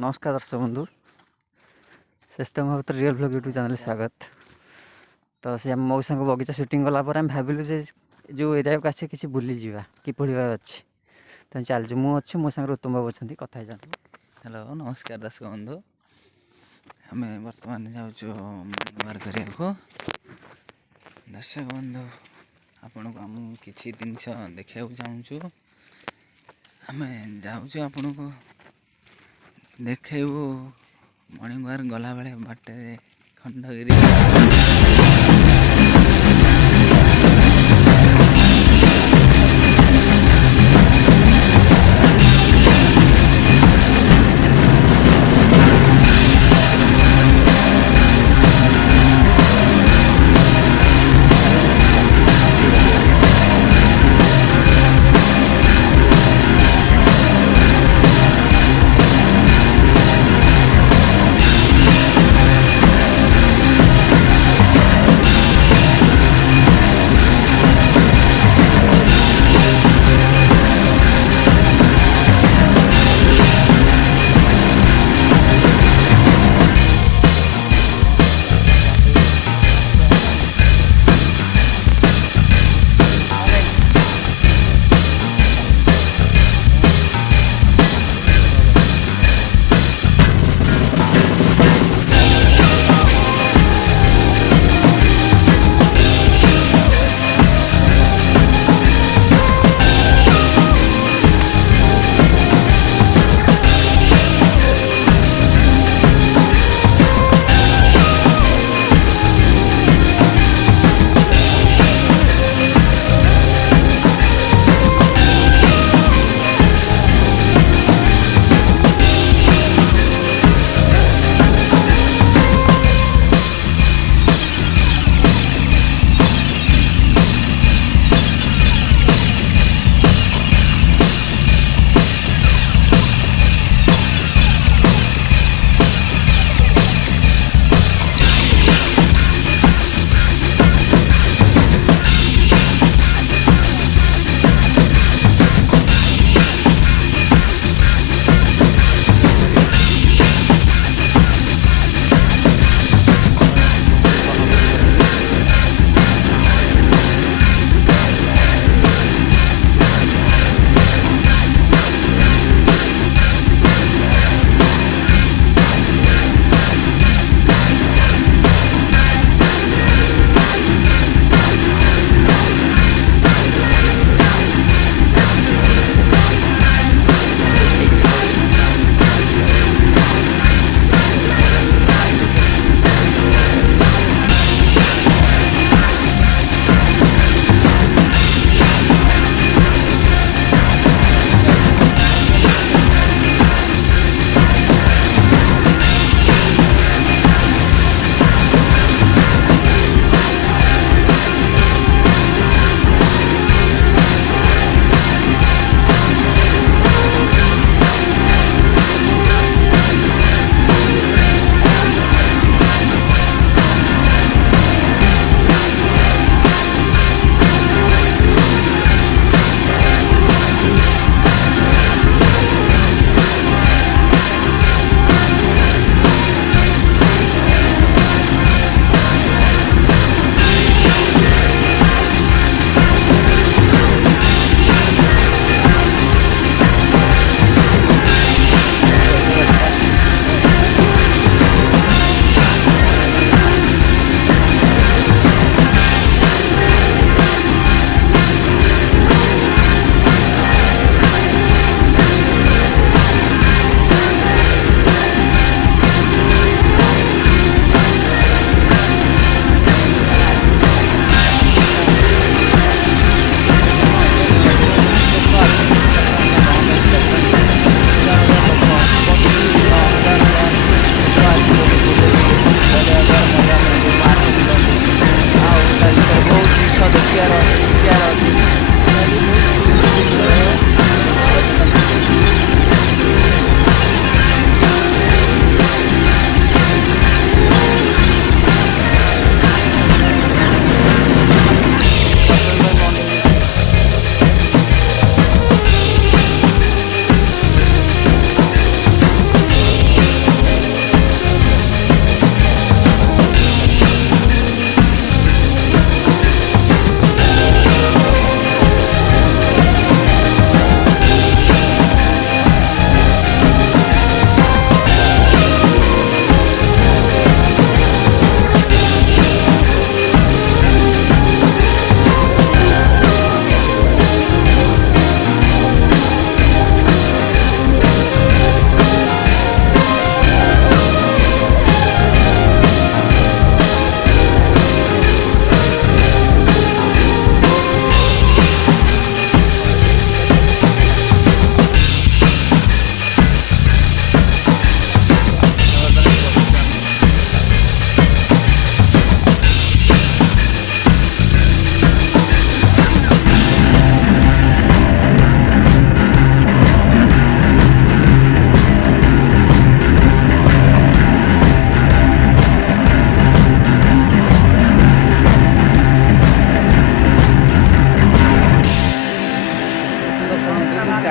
नमस्कार दर्शक बंधु Sheshdev Mahapatra real blog YouTube channel स्वागत। तो से मो संग बगीचा शूटिंग गलापर आम भाविलु जो एरिया को आसे किसी बुली जावा किपरि भाव अच्छी तो चलु मु अच्छी मो संग उत्तम बाबू अच्छा कथा जातु। हेलो नमस्कार दर्शक बंधु आम बर्तमान जाऊँ को दर्शक बंधु आपण को आम किसी जिनस देखा चाहूँ आम जाऊँ आपण को देखू मॉर्निंग वाक गला बेले बाटे खंडगिरी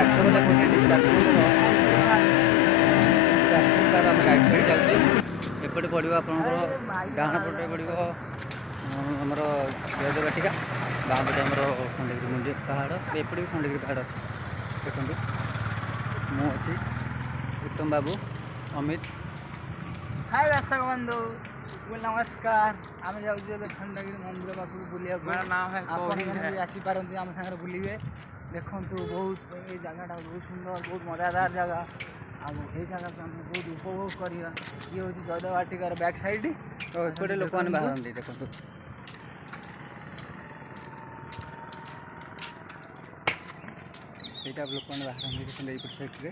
डाक्टर देखते डाक्टर आम गाइड साइड जाऊँचे एपटे पड़ो आप डाण पटे पड़ो आमर जयदेव वाटिका बाँ पटे आमर खंडगिरी मुंडे पहाड़ एपटे भी खंडगिरी पहाड़ अच्छे देखते मुझे उत्तम बाबू अमित हाय दर्शक बंधु नमस्कार आम जाऊँ खंडगिरी मंदिर पाक बुलिया मेरा नाम है भी आसीपारती आम सागर बुलिए देखु बहुत ये जगह बहुत सुंदर बहुत मजादार जगह आई जगह को आम बहुत उपभोग करवा ये हूँ जयदेव वाटिकार बैक साइड तो एपटे लोक मैंने बाहर देखो यहाँ लोक मैंने बाहर देखते साइड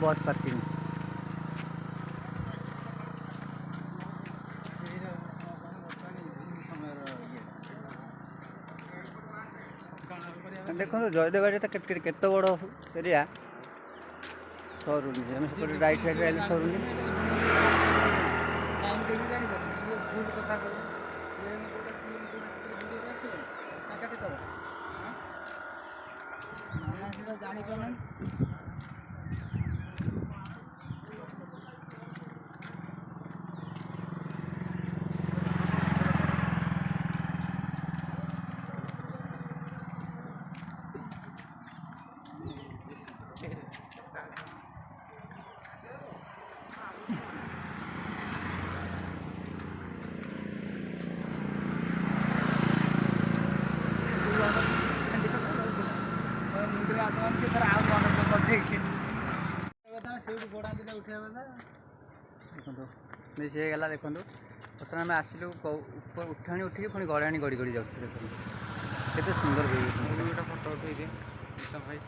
बस पार्किंग देखो जयदेव बाड़ी केत बड़ एरिया सरुनी राइट साइड सरुनी जानी सी गला देखो बर्तमान आम आसिलु उठाणी उठिकी पुणी गड़ाणी गड़ी गड़ी जाऊँ देखो केते सुंदर गोटे फटो उठे भाई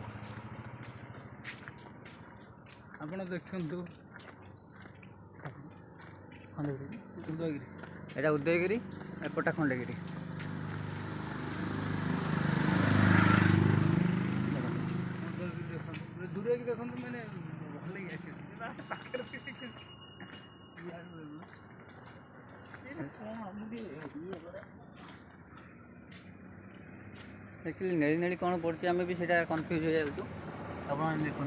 आप देखु खंडगिरी उदयगिरी यहाँ उदयगिरी एपटा खंडगिरी दूर की देखो मैंने भल एक्चुअली नेली नेली कौन पड़ती आम भी सीटा कन्फ्यूज हो जाऊँ आप देखो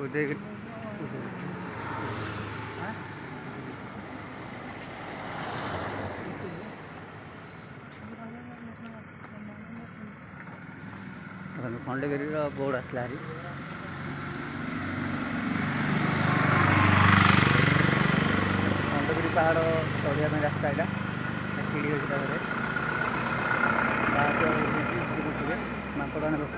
उदयगिरी खंडगिरी बोर्ड आसला हारी खंडगिरी पहाड़ चढ़िया रास्ता यहाँ सीढ़ी अच्छे माकड़ मैंने बस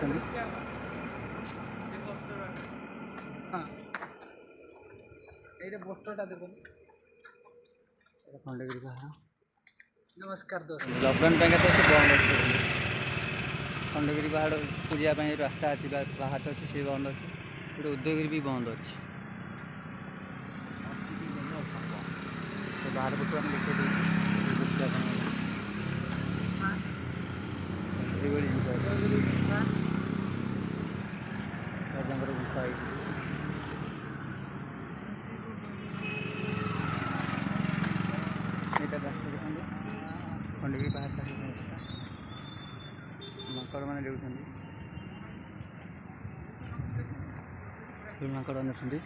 पोस्टरटा देखो खंडगिरी पहाड़ नमस्कार दोस्त लॉकडाउन पे तो बंद अच्छे खंडगिरी पहाड़ पूजा रास्ता अच्छी बाहर अच्छी सी बंद अच्छे उदयगिरी भी बंद अच्छे बाहर पटू आम देखिए गुफा खंडगिरी पहाड़ माकड़ मैंने देखुं माकड़ देखते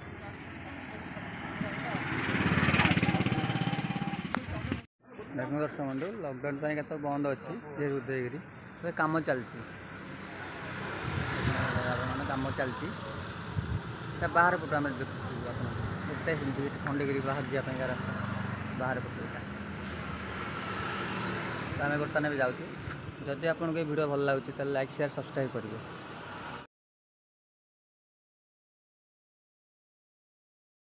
देखो दर्शक बंधु लॉकडाउन पर तो बंद अच्छी जे उदयगिरी तो कम चलती कम चलती बाहर पटू आम देखते खंडगिरी बाहर जावाई रास्ता बाहर पटू आम बर्तमान भी जाऊँ जदि आपको ये वीडियो भल लगे तो लाइक शेयर सब्सक्राइब करेंगे।